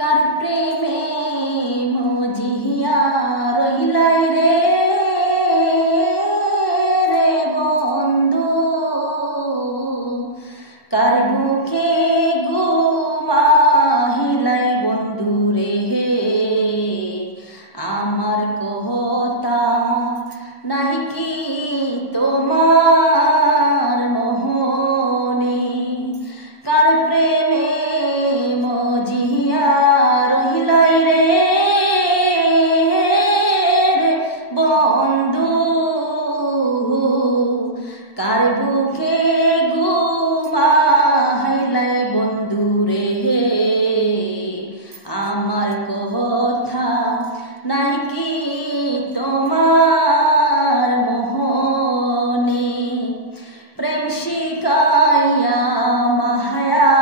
কার প্রেমে মজিয়া রহিলাই রে রে বন্ধু, কার মুখে ঘুমাহিলাই বন্ধু রে। আমার কথা নাহি কি তোমার মোহনে, কার প্রেমে মজিয়া রহিলাই রে বন্ধু, কার বুকে ঘুমাইলাই বন্ধু রে। আমার কথা নাই কি তোমার মোহনে, প্রেম শিখাইয়া মায়া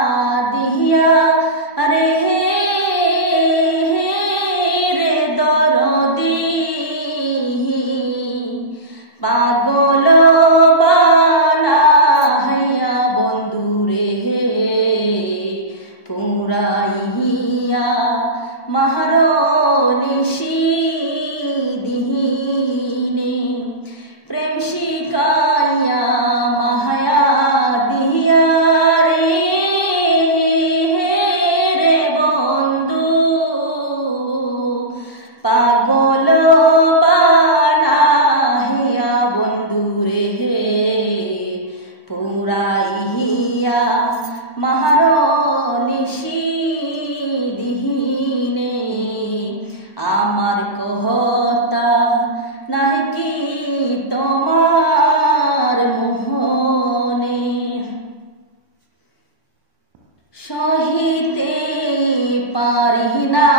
দিয়া রে রে দরদি, পাগল বানাইয়া বন্ধু রে পুরাইয়া মাহারনিশি দিনে, প্রেম শিখাইয়া মায়া দিয়া রে রে বন্ধু, পাগল বানাইয়া বন্ধু রে পুরাইয়া মাহারনিশি দিনে। আমার কথা নাই কি তোমার মোহনে, সহিতে পারি না